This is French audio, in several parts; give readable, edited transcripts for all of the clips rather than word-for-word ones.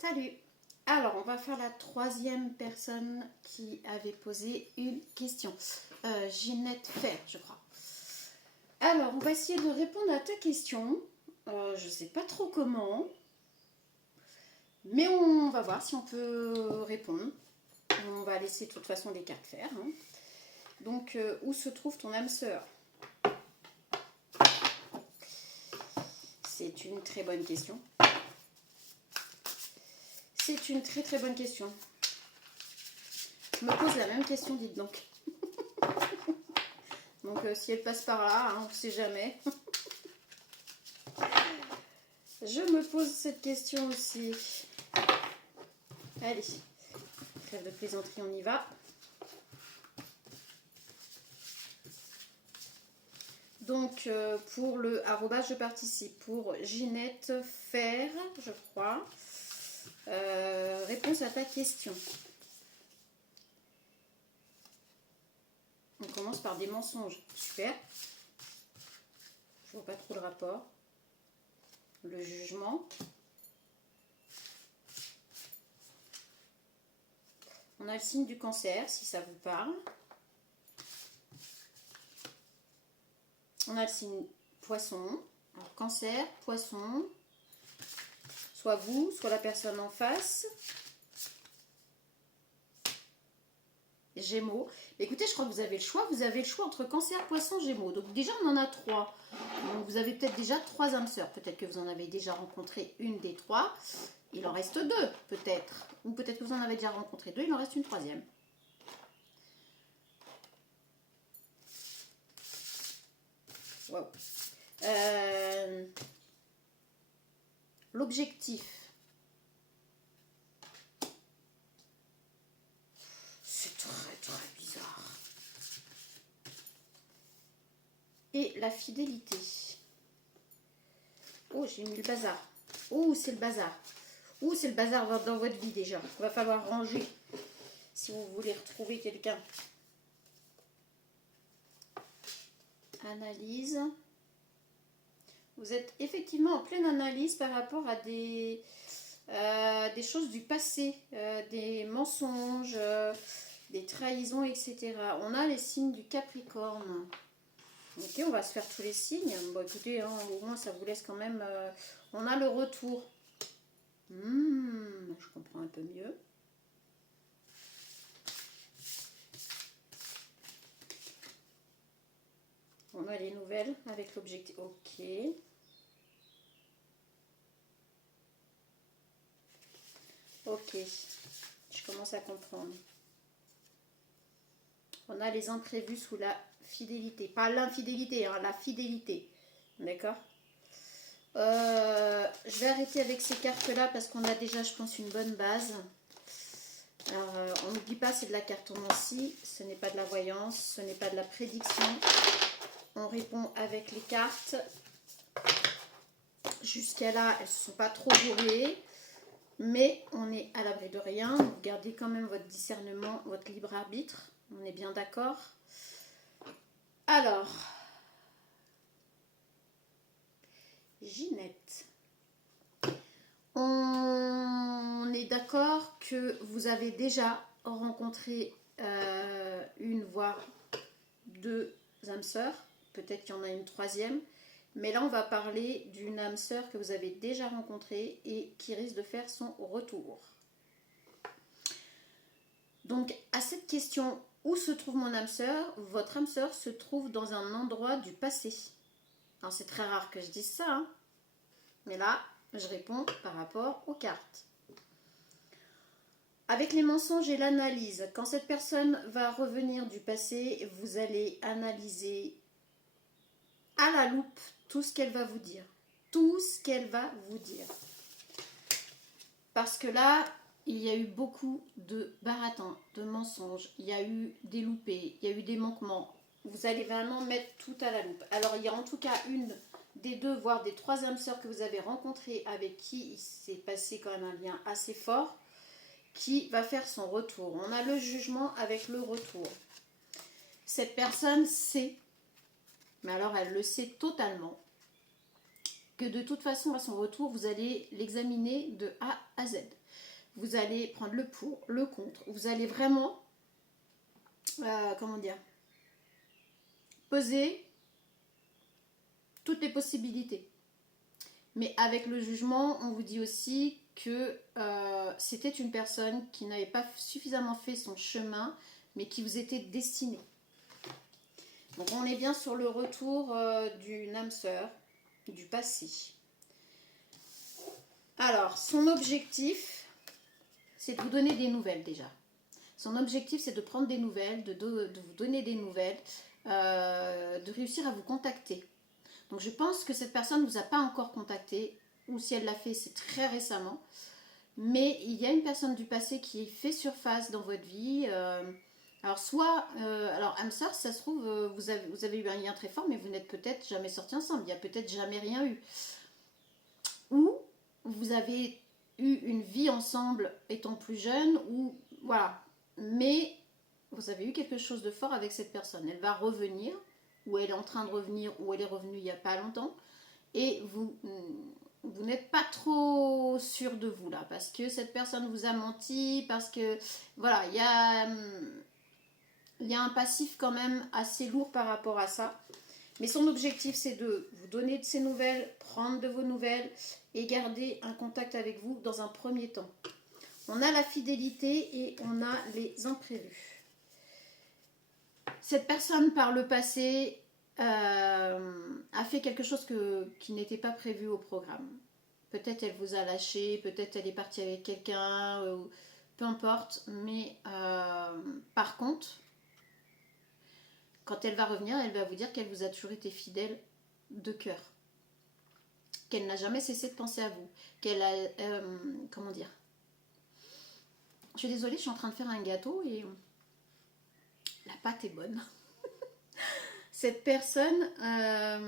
Salut. Alors, on va faire la troisième personne qui avait posé une question. Ginette Fer, je crois. Alors, on va essayer de répondre à ta question. Je ne sais pas trop comment. Mais on va voir si on peut répondre. On va laisser de toute façon les cartes faire. Hein. Donc, où se trouve ton âme sœur? C'est une très bonne question. C'est une très très bonne question. Je me pose la même question, dites donc. Donc si elle passe par là, hein, on ne sait jamais. Je me pose cette question aussi. Allez, trêve de plaisanterie, on y va. Donc pour le arrobas, je participe pour Ginette Fer, je crois. Réponse à ta question. On commence par des mensonges. Super. Je vois pas trop le rapport. Le jugement. On a le signe du cancer, si ça vous parle. On a le signe poisson. Alors, cancer, poisson. Soit vous, soit la personne en face. Gémeaux. Mais écoutez, je crois que vous avez le choix. Vous avez le choix entre cancer, poisson, gémeaux. Donc déjà, on en a 3. Donc vous avez peut-être déjà 3 âmes sœurs. Peut-être que vous en avez déjà rencontré une des 3. Il en reste 2, peut-être. Ou peut-être que vous en avez déjà rencontré 2. Il en reste une 3e. Wow. L'objectif. C'est très très bizarre. Et la fidélité. Oh, j'ai mis le bazar. Oh, c'est le bazar. Oh, c'est le bazar dans votre vie déjà. Il va falloir ranger si vous voulez retrouver quelqu'un. Analyse. Vous êtes effectivement en pleine analyse par rapport à des choses du passé, des mensonges, des trahisons, etc. On a les signes du Capricorne. Ok, on va se faire tous les signes. Bon, écoutez, hein, au moins ça vous laisse quand même... on a le retour. Je comprends un peu mieux. On a les nouvelles avec l'objectif. Ok. Ok. Je commence à comprendre. On a les imprévus sous la fidélité. Pas l'infidélité, hein, la fidélité. D'accord ? Je vais arrêter avec ces cartes-là parce qu'on a déjà, je pense, une bonne base. Alors, on n'oublie pas, c'est de la cartomancie. Ce n'est pas de la voyance. Ce n'est pas de la prédiction. On répond avec les cartes. Jusqu'à là, elles ne se sont pas trop bourrées. Mais on est à l'abri de rien. Vous gardez quand même votre discernement, votre libre arbitre. On est bien d'accord. Alors, Ginette. On est d'accord que vous avez déjà rencontré une, voire 2 âmes sœurs. Peut-être qu'il y en a une 3e. Mais là, on va parler d'une âme sœur que vous avez déjà rencontrée et qui risque de faire son retour. Donc, à cette question, où se trouve mon âme sœur? Votre âme sœur se trouve dans un endroit du passé. Alors, c'est très rare que je dise ça, hein, mais là, je réponds par rapport aux cartes. Avec les mensonges et l'analyse, quand cette personne va revenir du passé, vous allez analyser à la loupe tout ce qu'elle va vous dire. Tout ce qu'elle va vous dire. Parce que là, il y a eu beaucoup de baratins, de mensonges. Il y a eu des loupés, il y a eu des manquements. Vous allez vraiment mettre tout à la loupe. Alors, il y a en tout cas une des 2, voire des 3 âmes sœurs que vous avez rencontrées avec qui il s'est passé quand même un lien assez fort, qui va faire son retour. On a le jugement avec le retour. Cette personne sait, mais alors elle le sait totalement, que de toute façon, à son retour, vous allez l'examiner de A à Z. Vous allez prendre le pour, le contre. Vous allez vraiment, comment dire, peser toutes les possibilités. Mais avec le jugement, on vous dit aussi que c'était une personne qui n'avait pas suffisamment fait son chemin, mais qui vous était destinée. Donc on est bien sur le retour d'une âme sœur, du passé. Alors, son objectif, c'est de vous donner des nouvelles déjà. Son objectif, c'est de prendre des nouvelles, de vous donner des nouvelles, de réussir à vous contacter. Donc je pense que cette personne ne vous a pas encore contacté, ou si elle l'a fait, c'est très récemment. Mais il y a une personne du passé qui fait surface dans votre vie. Alors soit, alors âme sœur, ça se trouve, vous avez eu un lien très fort, mais vous n'êtes peut-être jamais sortis ensemble. Il n'y a peut-être jamais rien eu. Ou vous avez eu une vie ensemble étant plus jeune, ou voilà. Mais vous avez eu quelque chose de fort avec cette personne. Elle va revenir, ou elle est en train de revenir, ou elle est revenue il n'y a pas longtemps. Et vous n'êtes pas trop sûr de vous là, parce que cette personne vous a menti, parce que voilà, il y a un passif quand même assez lourd par rapport à ça. Mais son objectif, c'est de vous donner de ses nouvelles, prendre de vos nouvelles et garder un contact avec vous dans un premier temps. On a la fidélité et on a les imprévus. Cette personne, par le passé, a fait quelque chose qui n'était pas prévu au programme. Peut-être elle vous a lâché, peut-être elle est partie avec quelqu'un, peu importe. Mais par contre, quand elle va revenir, elle va vous dire qu'elle vous a toujours été fidèle de cœur. Qu'elle n'a jamais cessé de penser à vous. Qu'elle a... comment dire ? Je suis désolée, je suis en train de faire un gâteau et la pâte est bonne. Cette personne... bah,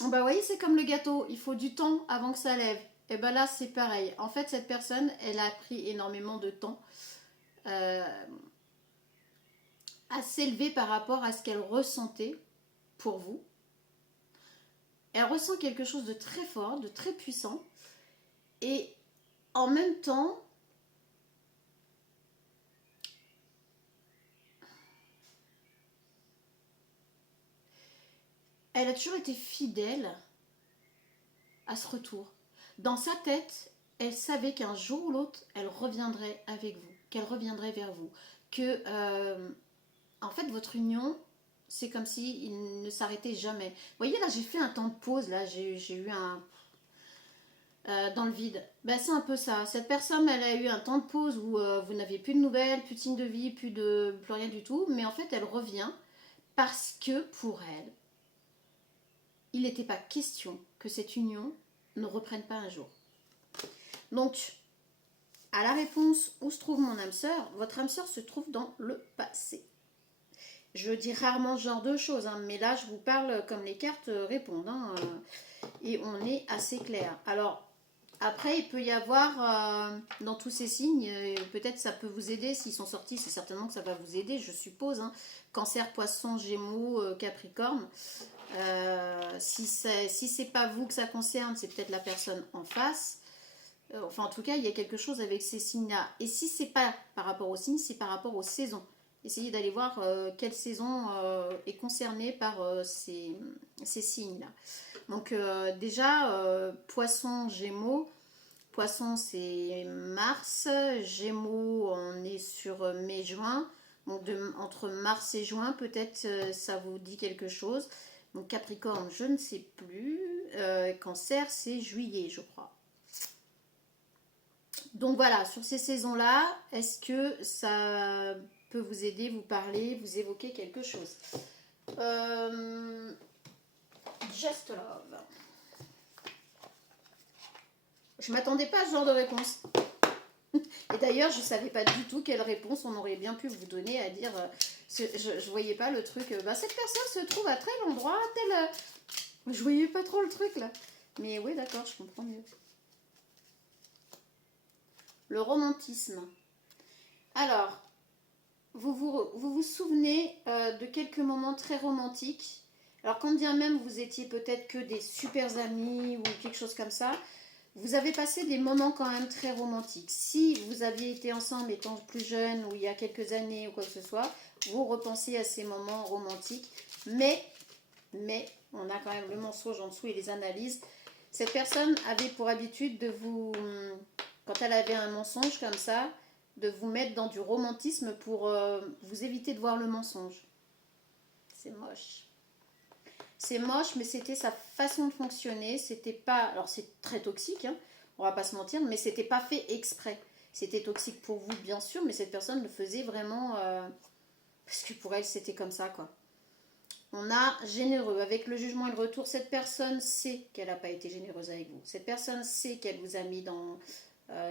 vous voyez, c'est comme le gâteau. Il faut du temps avant que ça lève. Et ben là, c'est pareil. En fait, cette personne, elle a pris énormément de temps à s'élever par rapport à ce qu'elle ressentait pour vous. Elle ressent quelque chose de très fort, de très puissant. Et en même temps, elle a toujours été fidèle à ce retour. Dans sa tête, elle savait qu'un jour ou l'autre, elle reviendrait avec vous, qu'elle reviendrait vers vous. Que, en fait, votre union, c'est comme s'il ne s'arrêtait jamais. Vous voyez, là, j'ai fait un temps de pause, là, j'ai eu un... dans le vide. Ben, c'est un peu ça. Cette personne, elle a eu un temps de pause où vous n'aviez plus de nouvelles, plus de signes de vie, plus rien du tout. Mais en fait, elle revient parce que pour elle, il n'était pas question que cette union ne reprenne pas un jour. Donc, à la réponse où se trouve mon âme sœur, votre âme sœur se trouve dans le passé. Je dis rarement ce genre de choses, hein, mais là, je vous parle comme les cartes répondent. Et on est assez clair. Alors, après, il peut y avoir dans tous ces signes, peut-être ça peut vous aider. S'ils sont sortis, c'est certainement que ça va vous aider, je suppose. Hein. Cancer, Poisson, Gémeaux, Capricorne. Si c'est pas vous que ça concerne, c'est peut-être la personne en face. Enfin, en tout cas, il y a quelque chose avec ces signes-là. Et si c'est pas par rapport aux signes, c'est par rapport aux saisons. Essayez d'aller voir quelle saison est concernée par ces signes-là. Donc déjà, Poisson, Gémeaux. Poisson, c'est Mars. Gémeaux, on est sur mai-juin. Donc entre mars et juin, peut-être ça vous dit quelque chose. Donc Capricorne, je ne sais plus. Cancer, c'est juillet, je crois. Donc voilà, sur ces saisons-là, est-ce que ça peut vous aider, vous parler, vous évoquer quelque chose? Just Love. Je m'attendais pas à ce genre de réponse. Et d'ailleurs, je ne savais pas du tout quelle réponse on aurait bien pu vous donner à dire. Je ne voyais pas le truc. Cette personne se trouve à tel endroit, tel. Je voyais pas trop le truc là. Mais oui, d'accord, je comprends mieux. Le romantisme. Alors, vous souvenez de quelques moments très romantiques Alors quand bien même vous étiez peut-être que des super amis ou quelque chose comme ça, vous avez passé des moments quand même très romantiques. Si vous aviez été ensemble étant plus jeune ou il y a quelques années ou quoi que ce soit, vous repensez à ces moments romantiques. Mais, on a quand même le mensonge en dessous et les analyses. Cette personne avait pour habitude de vous, quand elle avait un mensonge comme ça, de vous mettre dans du romantisme pour vous éviter de voir le mensonge. C'est moche. C'est moche, mais c'était sa façon de fonctionner. C'était pas. Alors, c'est très toxique, hein, on va pas se mentir, mais c'était pas fait exprès. C'était toxique pour vous, bien sûr, mais cette personne le faisait vraiment. Parce que pour elle, c'était comme ça, quoi. On a généreux. Avec le jugement et le retour, cette personne sait qu'elle n'a pas été généreuse avec vous. Cette personne sait qu'elle vous a mis dans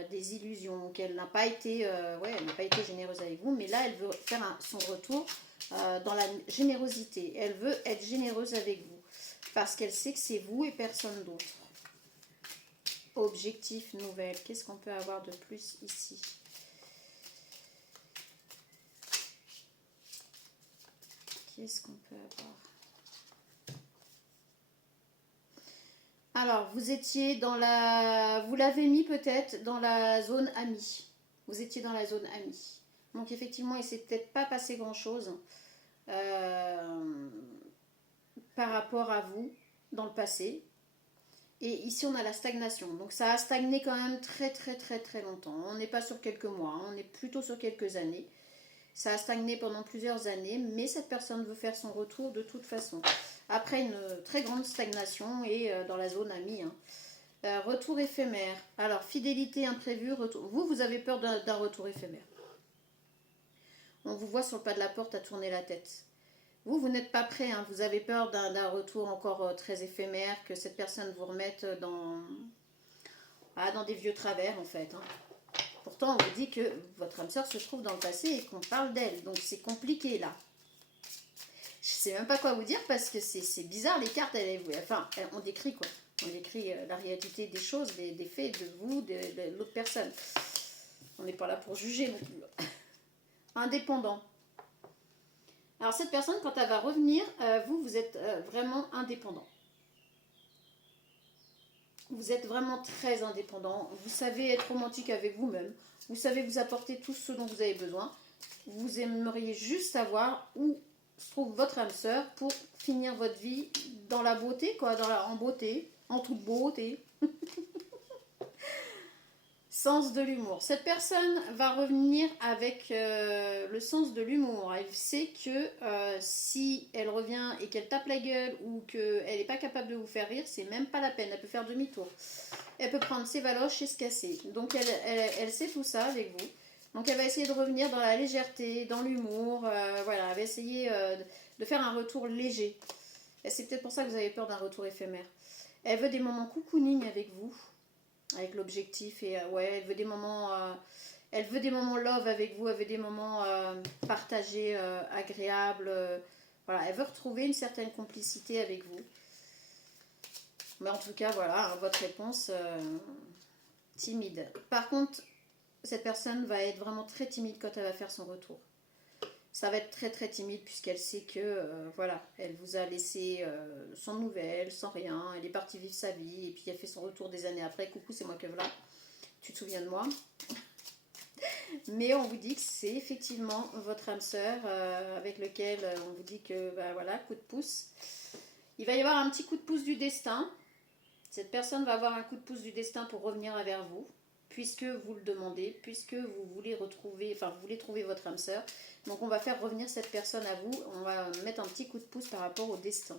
des illusions, qu'elle n'a pas été, elle n'a pas été généreuse avec vous, mais là, elle veut faire son retour dans la générosité. Elle veut être généreuse avec vous parce qu'elle sait que c'est vous et personne d'autre. Objectif nouvelle. Qu'est-ce qu'on peut avoir de plus ici? Qu'est-ce qu'on peut avoir? Alors, vous étiez dans la... Vous l'avez mis peut-être dans la zone amie. Vous étiez dans la zone amie. Donc, effectivement, il ne s'est peut-être pas passé grand-chose par rapport à vous dans le passé. Et ici, on a la stagnation. Donc, ça a stagné quand même très, très, très, très longtemps. On n'est pas sur quelques mois, hein, on est plutôt sur quelques années. Ça a stagné pendant plusieurs années, mais cette personne veut faire son retour de toute façon. Après une très grande stagnation et dans la zone amie. Hein. Retour éphémère. Alors, fidélité imprévue, retour. Vous avez peur d'un retour éphémère. On vous voit sur le pas de la porte à tourner la tête. Vous n'êtes pas prêt, hein. Vous avez peur d'un retour encore très éphémère, que cette personne vous remette dans des vieux travers, en fait. Hein. Pourtant, on vous dit que votre âme sœur se trouve dans le passé et qu'on parle d'elle. Donc, c'est compliqué, là. Je sais même pas quoi vous dire parce que c'est bizarre, les cartes, on décrit quoi. On décrit la réalité des choses, des faits, de vous, de l'autre personne. On n'est pas là pour juger non plus. Indépendant. Alors, cette personne, quand elle va revenir, vous êtes vraiment indépendant. Vous êtes vraiment très indépendant. Vous savez être romantique avec vous-même. Vous savez vous apporter tout ce dont vous avez besoin. Vous aimeriez juste savoir où se trouve votre âme sœur pour finir votre vie dans la beauté, quoi, en beauté, en toute beauté. Sens de l'humour. Cette personne va revenir avec le sens de l'humour. Elle sait que si elle revient et qu'elle tape la gueule ou qu'elle n'est pas capable de vous faire rire, c'est même pas la peine. Elle peut faire demi-tour. Elle peut prendre ses valoches et se casser. Donc elle sait tout ça avec vous. Donc elle va essayer de revenir dans la légèreté, dans l'humour. Voilà, elle va essayer de faire un retour léger. Et c'est peut-être pour ça que vous avez peur d'un retour éphémère. Elle veut des moments cocooning avec vous. Avec l'objectif et elle veut des moments love avec vous, elle veut des moments partagés, agréables, voilà, elle veut retrouver une certaine complicité avec vous, mais en tout cas voilà, hein, votre réponse timide. Par contre, cette personne va être vraiment très timide quand elle va faire son retour. Ça va être très très timide puisqu'elle sait que voilà, elle vous a laissé sans nouvelles, sans rien, elle est partie vivre sa vie et puis elle fait son retour des années après. Coucou, c'est moi que voilà, tu te souviens de moi. Mais on vous dit que c'est effectivement votre âme sœur avec lequel on vous dit que voilà, coup de pouce. Il va y avoir un petit coup de pouce du destin. Cette personne va avoir un coup de pouce du destin pour revenir vers vous, puisque vous le demandez, puisque vous voulez vous voulez trouver votre âme sœur. Donc on va faire revenir cette personne à vous, on va mettre un petit coup de pouce par rapport au destin.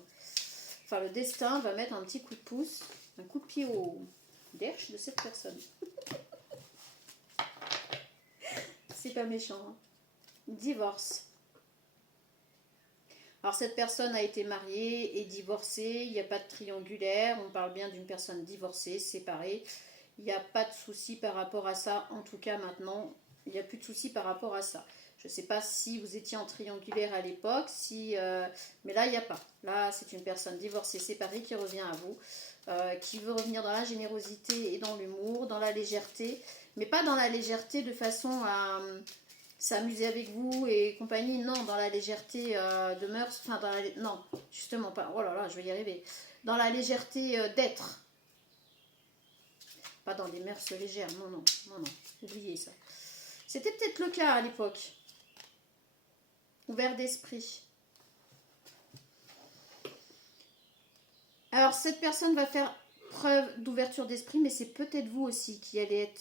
Enfin, le destin va mettre un petit coup de pouce, un coup de pied au derche de cette personne. C'est pas méchant. Hein. Divorce. Alors cette personne a été mariée et divorcée, il n'y a pas de triangulaire, on parle bien d'une personne divorcée, séparée. Il n'y a pas de souci par rapport à ça, en tout cas maintenant, il n'y a plus de souci par rapport à ça. Je ne sais pas si vous étiez en triangulaire à l'époque, mais là, il n'y a pas. Là, c'est une personne divorcée, séparée qui revient à vous, qui veut revenir dans la générosité et dans l'humour, dans la légèreté, mais pas dans la légèreté de façon à s'amuser avec vous et compagnie. Non, dans la légèreté de mœurs, enfin, non, justement pas. Oh là là, je vais y arriver. Dans la légèreté d'être. Pas dans des mœurs légères, non, non, non, non, oubliez ça. C'était peut-être le cas à l'époque. Ouvert d'esprit. Alors, cette personne va faire preuve d'ouverture d'esprit, mais c'est peut-être vous aussi qui allez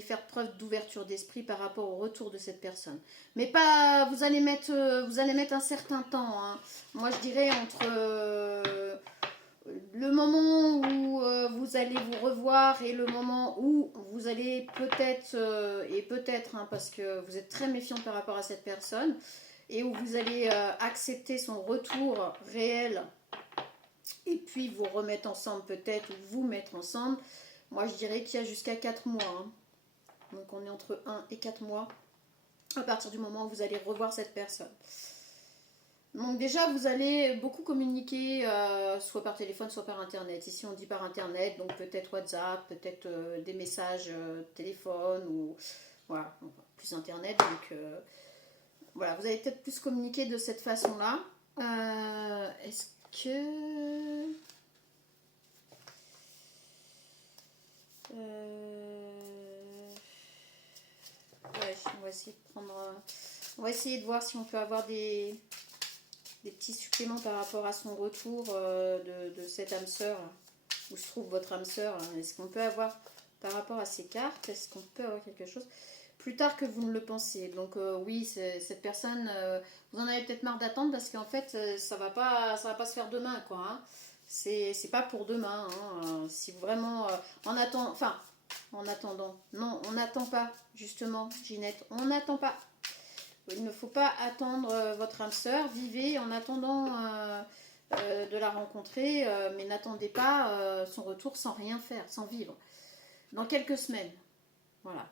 faire preuve d'ouverture d'esprit par rapport au retour de cette personne. Mais pas, vous allez mettre un certain temps. Hein. Moi, je dirais entre le moment où vous allez vous revoir et le moment où vous allez peut-être, hein, parce que vous êtes très méfiant par rapport à cette personne, et où vous allez accepter son retour réel et puis vous remettre ensemble peut-être, ou vous mettre ensemble. Moi, je dirais qu'il y a jusqu'à 4 mois. Hein. Donc, on est entre 1 et 4 mois à partir du moment où vous allez revoir cette personne. Donc déjà, vous allez beaucoup communiquer, soit par téléphone, soit par Internet. Ici, on dit par Internet, donc peut-être WhatsApp, peut-être des messages téléphone, ou voilà, plus Internet. Donc voilà, vous allez peut-être plus communiquer de cette façon-là. Est-ce que... Ouais, on va essayer de prendre... On va essayer de voir si on peut avoir des petits suppléments par rapport à son retour de cette âme sœur. Où se trouve votre âme sœur? Est-ce qu'on peut avoir, par rapport à ces cartes, est-ce qu'on peut avoir quelque chose plus tard que vous ne le pensez? Donc oui, cette personne, vous en avez peut-être marre d'attendre parce qu'en fait, ça va pas se faire demain, quoi. Hein. C'est pas pour demain. Hein. Si vraiment, en attendant, non, on n'attend pas, justement, Ginette, on n'attend pas. Il ne faut pas attendre votre âme sœur. Vivez en attendant de la rencontrer, mais n'attendez pas son retour sans rien faire, sans vivre. Dans quelques semaines. Voilà.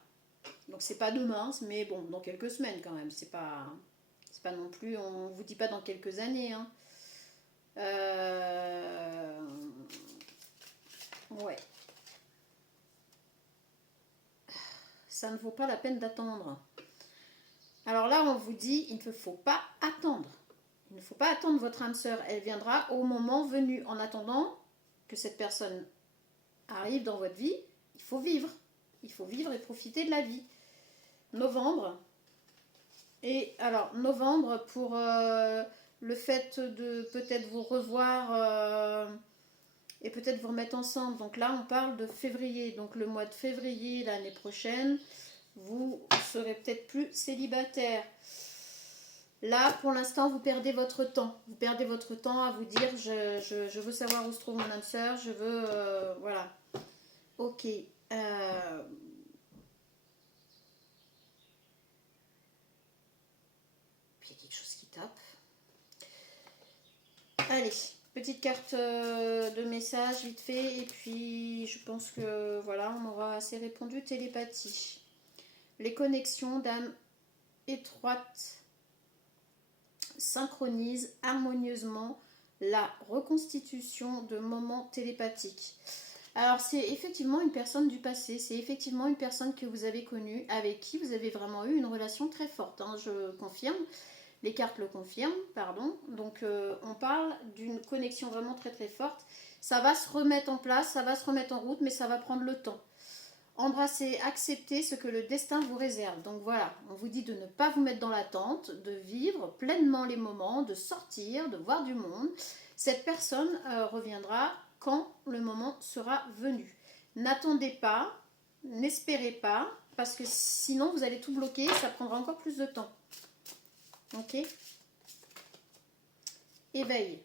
Donc c'est pas demain, mais bon, dans quelques semaines quand même. C'est pas non plus, on vous dit pas dans quelques années. Hein. Ouais. Ça ne vaut pas la peine d'attendre. Alors là, on vous dit, il ne faut pas attendre. Il ne faut pas attendre votre âme sœur. Elle viendra au moment venu. En attendant que cette personne arrive dans votre vie, il faut vivre. Il faut vivre et profiter de la vie. Novembre. Et alors, novembre, pour le fait de peut-être vous revoir et peut-être vous remettre ensemble. Donc là, on parle de février. Donc le mois de février, l'année prochaine, vous serez peut-être plus célibataire. Là, pour l'instant, vous perdez votre temps. Vous perdez votre temps à vous dire, je veux savoir où se trouve mon âme sœur, je veux... voilà. Ok. Puis il y a quelque chose qui tape. Allez, petite carte de message vite fait. Et puis, je pense que, voilà, on aura assez répondu. Télépathie. Les connexions d'âmes étroites synchronise harmonieusement la reconstitution de moments télépathiques. Alors c'est effectivement une personne du passé, c'est effectivement une personne que vous avez connue, avec qui vous avez vraiment eu une relation très forte, hein, je confirme, les cartes le confirment, pardon, donc on parle d'une connexion vraiment très très forte, ça va se remettre en place, ça va se remettre en route, mais ça va prendre le temps. Embrassez, acceptez ce que le destin vous réserve. Donc voilà, on vous dit de ne pas vous mettre dans l'attente, de vivre pleinement les moments, de sortir, de voir du monde. Cette personne reviendra quand le moment sera venu. N'attendez pas, n'espérez pas, parce que sinon vous allez tout bloquer, ça prendra encore plus de temps. Ok? Éveil.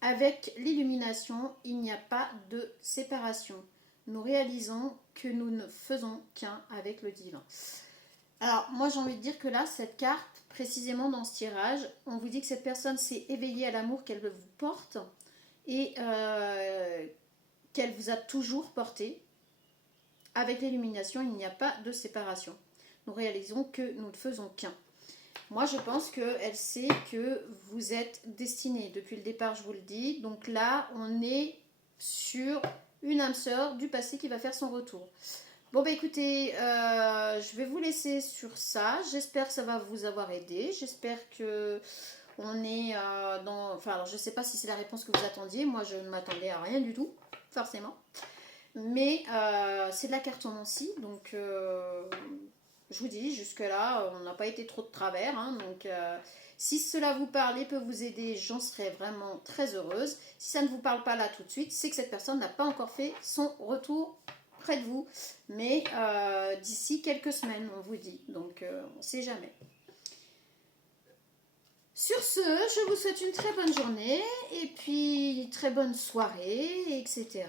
Avec l'illumination, il n'y a pas de séparation. Nous réalisons que nous ne faisons qu'un avec le divin. Alors, moi j'ai envie de dire que là, cette carte, précisément dans ce tirage, on vous dit que cette personne s'est éveillée à l'amour qu'elle vous porte et qu'elle vous a toujours porté. Avec l'illumination, il n'y a pas de séparation. Nous réalisons que nous ne faisons qu'un. Moi, je pense qu'elle sait que vous êtes destinés. Depuis le départ, je vous le dis. Donc là, on est sur une âme sœur du passé qui va faire son retour. Bon bah écoutez, je vais vous laisser sur ça. J'espère que ça va vous avoir aidé. J'espère que on est dans... Enfin, alors je sais pas si c'est la réponse que vous attendiez. Moi, je ne m'attendais à rien du tout, forcément. Mais c'est de la cartomancie, donc je vous dis, jusque-là, on n'a pas été trop de travers. Hein, donc si cela vous parle et peut vous aider, j'en serais vraiment très heureuse. Si ça ne vous parle pas là tout de suite, c'est que cette personne n'a pas encore fait son retour près de vous. Mais d'ici quelques semaines, on vous dit. Donc on ne sait jamais. Sur ce, je vous souhaite une très bonne journée et puis très bonne soirée, etc.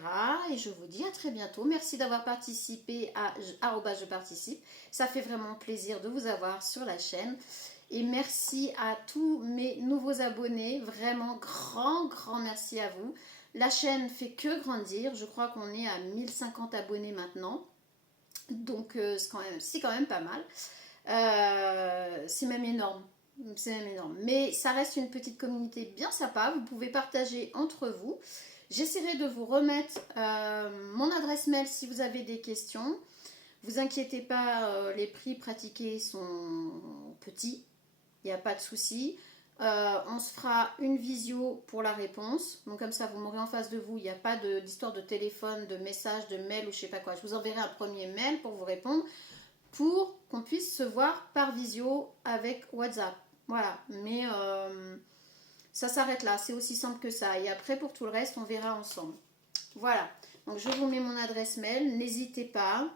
Et je vous dis à très bientôt. Merci d'avoir participé à @je participe. Ça fait vraiment plaisir de vous avoir sur la chaîne. Et merci à tous mes nouveaux abonnés. Vraiment grand merci à vous. La chaîne fait que grandir. Je crois qu'on est à 1050 abonnés maintenant. Donc c'est quand même pas mal. C'est même énorme. C'est même énorme. Mais ça reste une petite communauté bien sympa. Vous pouvez partager entre vous. J'essaierai de vous remettre mon adresse mail si vous avez des questions. Vous inquiétez pas, les prix pratiqués sont petits. Il n'y a pas de souci. On se fera une visio pour la réponse. Donc comme ça, vous m'aurez en face de vous. Il n'y a pas d'histoire de téléphone, de message, de mail ou je sais pas quoi. Je vous enverrai un premier mail pour vous répondre, pour qu'on puisse se voir par visio avec WhatsApp. Voilà, mais ça s'arrête là, c'est aussi simple que ça. Et après, pour tout le reste, on verra ensemble. Voilà, donc je vous mets mon adresse mail, n'hésitez pas.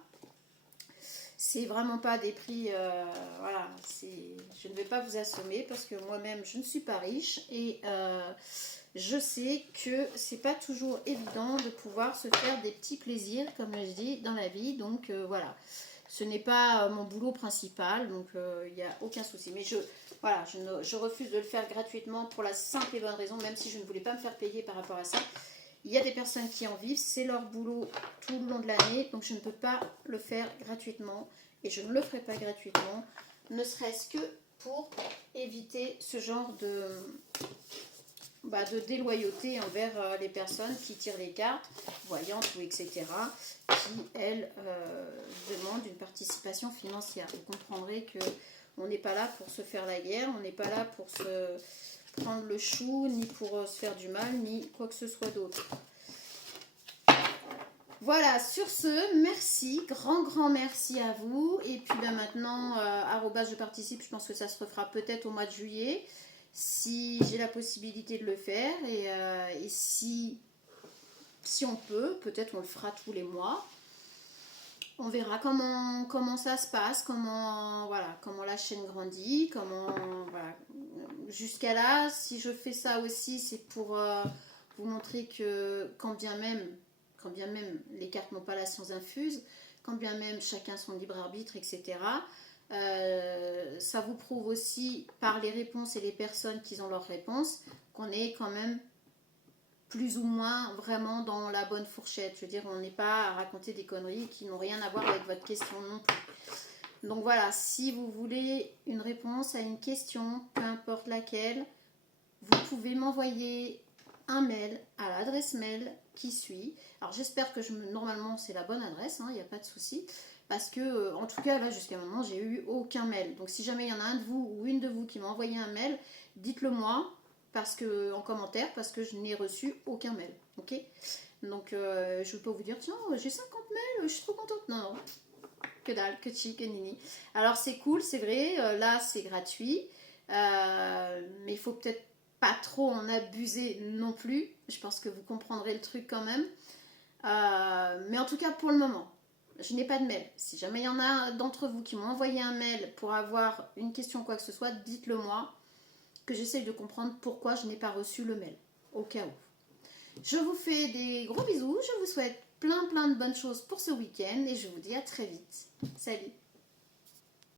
C'est vraiment pas des prix, voilà, je ne vais pas vous assommer parce que moi-même, je ne suis pas riche et je sais que c'est pas toujours évident de pouvoir se faire des petits plaisirs, comme je dis, dans la vie. Donc voilà. Ce n'est pas mon boulot principal, donc il n'y a aucun souci. Mais voilà, je refuse de le faire gratuitement pour la simple et bonne raison, même si je ne voulais pas me faire payer par rapport à ça. Il y a des personnes qui en vivent, c'est leur boulot tout le long de l'année, donc je ne peux pas le faire gratuitement et je ne le ferai pas gratuitement, ne serait-ce que pour éviter ce genre de déloyauté envers les personnes qui tirent les cartes, voyantes ou etc., qui, elles, demandent une participation financière. Vous comprendrez que on n'est pas là pour se faire la guerre, on n'est pas là pour se prendre le chou, ni pour se faire du mal, ni quoi que ce soit d'autre. Voilà, sur ce, merci, grand merci à vous. Et puis là maintenant, @je participe, je pense que ça se refera peut-être au mois de juillet, si j'ai la possibilité de le faire. Et si on peut, peut-être on le fera tous les mois. On verra comment ça se passe, comment la chaîne grandit, voilà. Jusqu'à là, si je fais ça aussi, c'est pour vous montrer que quand bien même les cartes n'ont pas la science infuse, quand bien même chacun son libre arbitre, etc., ça vous prouve aussi par les réponses et les personnes qui ont leurs réponses qu'on est quand même plus ou moins vraiment dans la bonne fourchette. Je veux dire, on n'est pas à raconter des conneries qui n'ont rien à voir avec votre question non plus. Donc voilà, si vous voulez une réponse à une question, peu importe laquelle, vous pouvez m'envoyer un mail à l'adresse mail qui suit. Alors j'espère que normalement c'est la bonne adresse, il n'y a pas de souci. Parce que, en tout cas, là, jusqu'à maintenant, j'ai eu aucun mail. Donc si jamais il y en a un de vous ou une de vous qui m'a envoyé un mail, dites-le moi en commentaire, parce que je n'ai reçu aucun mail. Ok? Donc je ne vais pas vous dire, tiens, j'ai 50 mails, je suis trop contente. Non, que dalle, que chi, que nini. Alors c'est cool, c'est vrai, là c'est gratuit, mais il faut peut-être pas trop en abuser non plus. Je pense que vous comprendrez le truc quand même. Mais en tout cas, pour le moment, je n'ai pas de mail. Si jamais il y en a d'entre vous qui m'ont envoyé un mail pour avoir une question ou quoi que ce soit, dites-le moi, que j'essaye de comprendre pourquoi je n'ai pas reçu le mail, au cas où. Je vous fais des gros bisous, je vous souhaite plein de bonnes choses pour ce week-end et je vous dis à très vite. Salut!